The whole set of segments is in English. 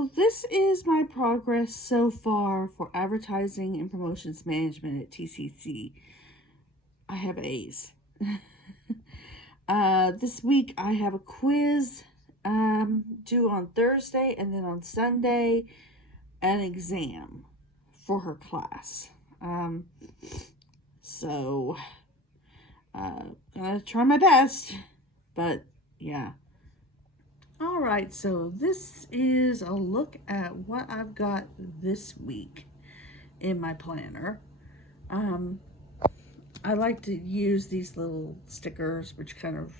So this is my progress so far for advertising and promotions management at TCC. I have A's. This week I have a quiz due on Thursday, and then on Sunday an exam for her class. So gonna try my best, but yeah. Alright, so this is a look at what I've got this week in my planner. I like to use these little stickers, which kind of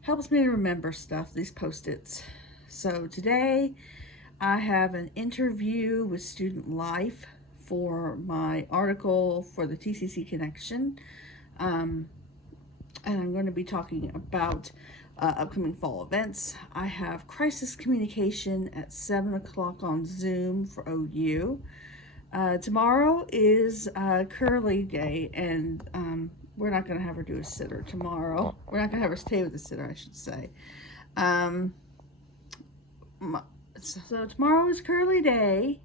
helps me to remember stuff, these Post-its. So today I have an interview with Student Life for my article for the TCC Connection. And I'm going to be talking about upcoming fall events. I have crisis communication at 7 o'clock on Zoom for OU. Tomorrow is Curly Day, and we're not going to have her do a sitter tomorrow. We're not going to have her stay with the sitter, I should say. So tomorrow is Curly Day.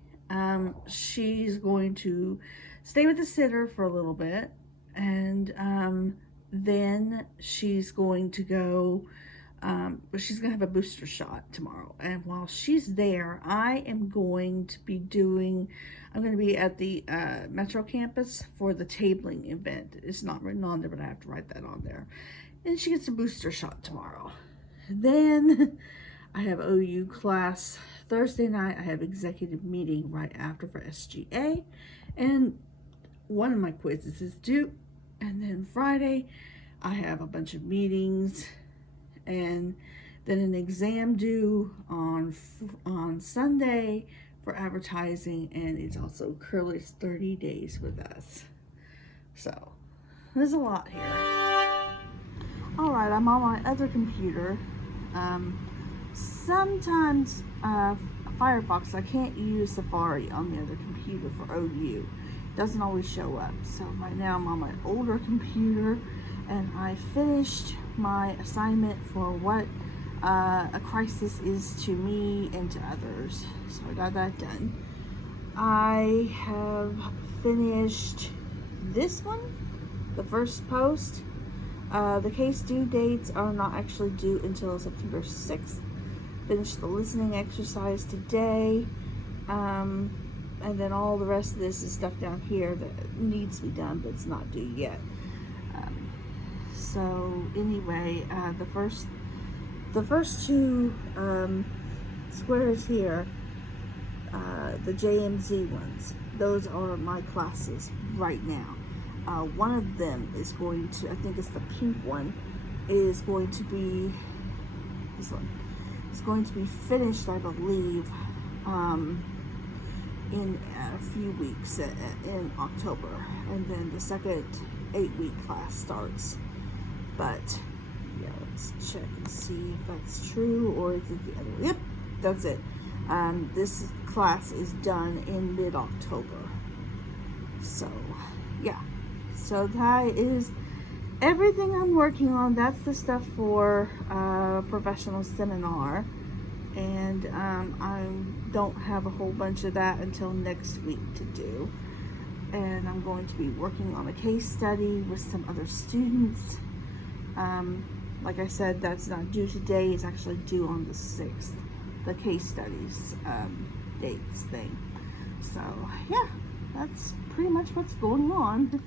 She's going to stay with the sitter for a little bit, and then she's going to go, she's going to have a booster shot tomorrow. And while she's there, I am going to be I'm going to be at the Metro campus for the tabling event. It's not written on there, but I have to write that on there. And she gets a booster shot tomorrow. Then I have OU class Thursday night. I have executive meeting right after for SGA. And one of my quizzes is due. And then Friday, I have a bunch of meetings, and then an exam due on Sunday for advertising, and it's also Curly's 30 days with us. So there's a lot here. All right, I'm on my other computer. Sometimes Firefox, I can't use Safari on the other computer for OU. Doesn't always show up. So right now I'm on my older computer, and I finished my assignment for what a crisis is to me and to others. So I got that done. I have finished this one, the first post. The case due dates are not actually due until September 6th. Finished the listening exercise today. And then all the rest of this is stuff down here that needs to be done, but it's not due yet. So anyway, the first two squares here, the JMZ ones, those are my classes right now. One of them is going to, I think it's the pink one, is going to be, this one, is going to be finished, I believe, in a few weeks in October, and then the second 8-week class starts. But yeah, let's check and see if that's true, or is it the other way? Yep, that's it. This class is done in mid-October. So yeah, so that is everything I'm working on. That's the stuff for professional seminar. And I don't have a whole bunch of that until next week to do. And I'm going to be working on a case study with some other students. Like I said, that's not due today. It's actually due on the 6th, the case studies dates thing. So yeah, that's pretty much what's going on.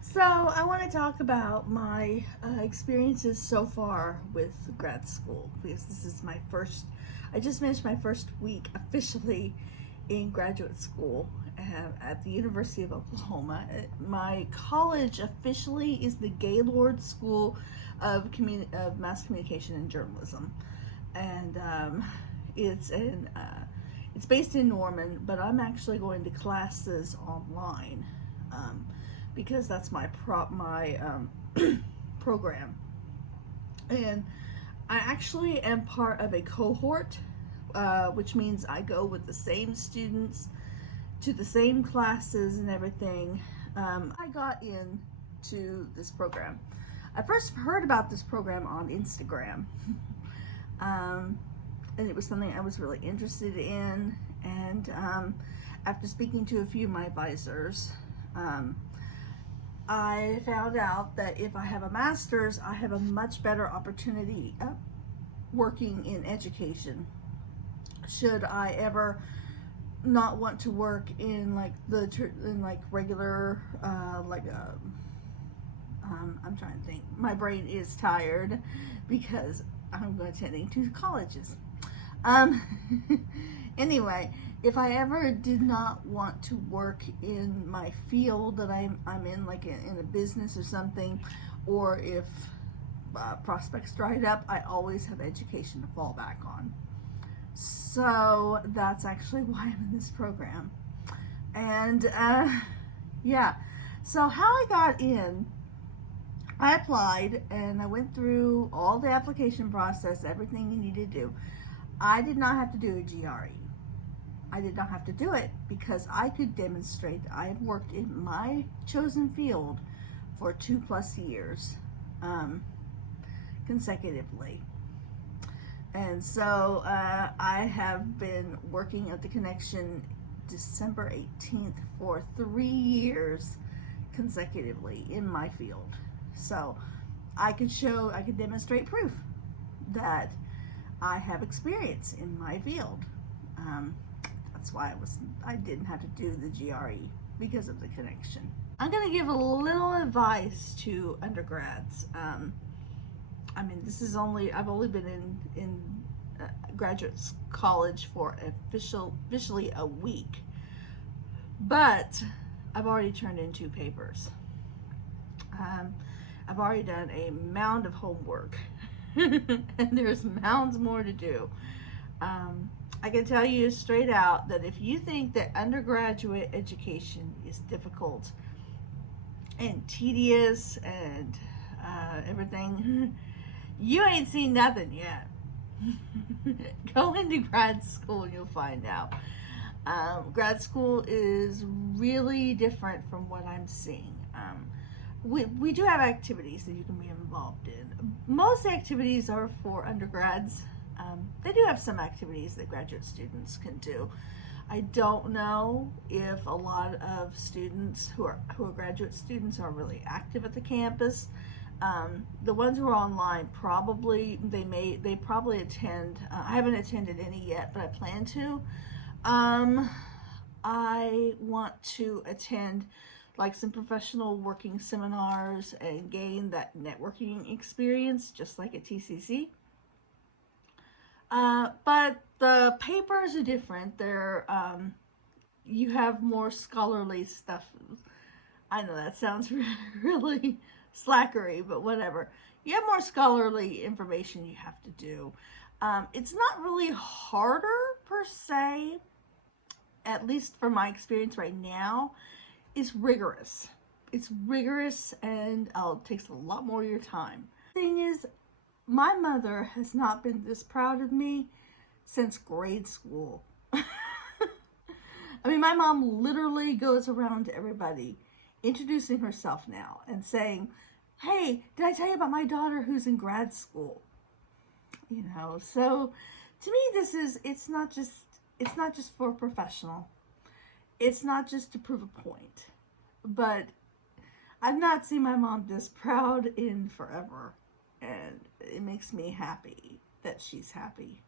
So I want to talk about my experiences so far with grad school, because this is my first, I just finished my first week officially in graduate school at the University of Oklahoma. My college officially is the Gaylord School of Mass Communication and Journalism, and it's based in Norman, but I'm actually going to classes online because that's my program, and I actually am part of a cohort, which means I go with the same students to the same classes and everything. I got into this program. I first heard about this program on Instagram, and it was something I was really interested in, And after speaking to a few of my advisors, I found out that if I have a master's, I have a much better opportunity of working in education. Should I ever not want to work in like regular I'm trying to think. My brain is tired because I'm attending two colleges. Um, anyway, if I ever did not want to work in my field that I'm in, like in a business or something, or if prospects dried up, I always have education to fall back on. So that's actually why I'm in this program. And yeah, so how I got in, I applied and I went through all the application process, everything you need to do. I did not have to do a GRE. I did not have to do it because I could demonstrate that I have worked in my chosen field for 2+ years consecutively. And so I have been working at the Connection December 18th for 3 years consecutively in my field. So I could demonstrate proof that I have experience in my field. That's why I didn't have to do the GRE because of the Connection. I'm going to give a little advice to undergrads. I mean, I've only been in graduate college for officially a week, but I've already turned in 2 papers. I've already done a mound of homework, and there's mounds more to do. I can tell you straight out that if you think that undergraduate education is difficult and tedious and everything, you ain't seen nothing yet. Go into grad school and you'll find out. Grad school is really different from what I'm seeing. We do have activities that you can be involved in. Most activities are for undergrads. They do have some activities that graduate students can do. I don't know if a lot of students who are graduate students are really active at the campus. The ones who are online they probably attend. I haven't attended any yet, but I plan to. I want to attend like some professional working seminars and gain that networking experience, just like at TCC. But the papers are different. You have more scholarly stuff. I know that sounds really slackery, but whatever. You have more scholarly information you have to do. It's not really harder per se, at least from my experience right now. It's rigorous. It's rigorous and it takes a lot more of your time. The thing is, my mother has not been this proud of me since grade school. I mean, my mom literally goes around to everybody introducing herself now and saying, "Hey, did I tell you about my daughter who's in grad school?" You know, so to me it's not just for a professional. It's not just to prove a point. But I've not seen my mom this proud in forever, and it makes me happy that she's happy.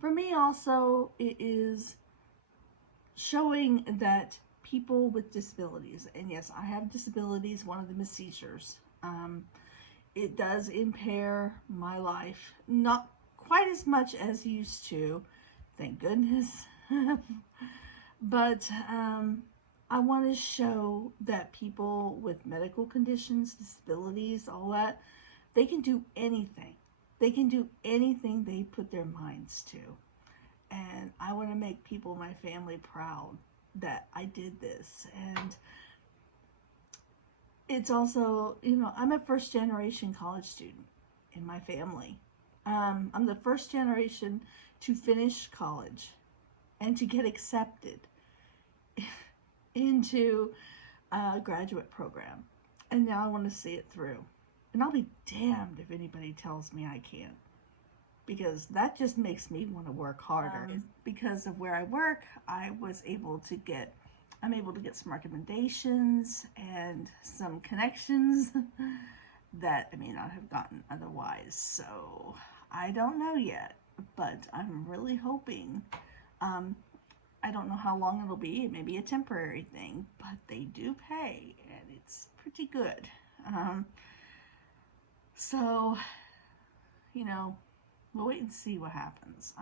For me also, it is showing that people with disabilities, and yes, I have disabilities, one of them is seizures. It does impair my life, not quite as much as used to, thank goodness. But I want to show that people with medical conditions, disabilities, all that, they can do anything. They can do anything they put their minds to. And I want to make people in my family proud that I did this. And it's also, I'm a first generation college student in my family. I'm the first generation to finish college and to get accepted into a graduate program. And now I want to see it through. And I'll be damned if anybody tells me I can't. because that just makes me want to work harder. Because of where I work, I'm able to get some recommendations and some connections that I may not have gotten otherwise. So I don't know yet, but I'm really hoping. I don't know how long it'll be. It may be a temporary thing, but they do pay, and it's pretty good. So, we'll wait and see what happens.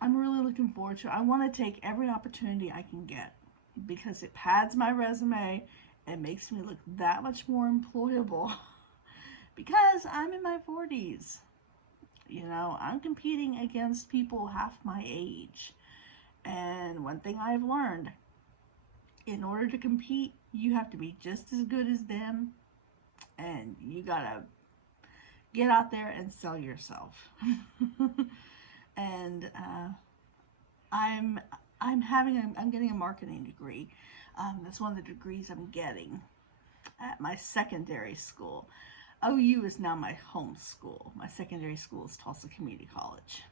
I'm really looking forward to it. I want to take every opportunity I can get because it pads my resume and makes me look that much more employable because I'm in my 40s. I'm competing against people half my age. And one thing I've learned, in order to compete, you have to be just as good as them, and you gotta get out there and sell yourself. And I'm getting a marketing degree. That's one of the degrees I'm getting at my secondary school. OU is now my home school. My secondary school is Tulsa Community College.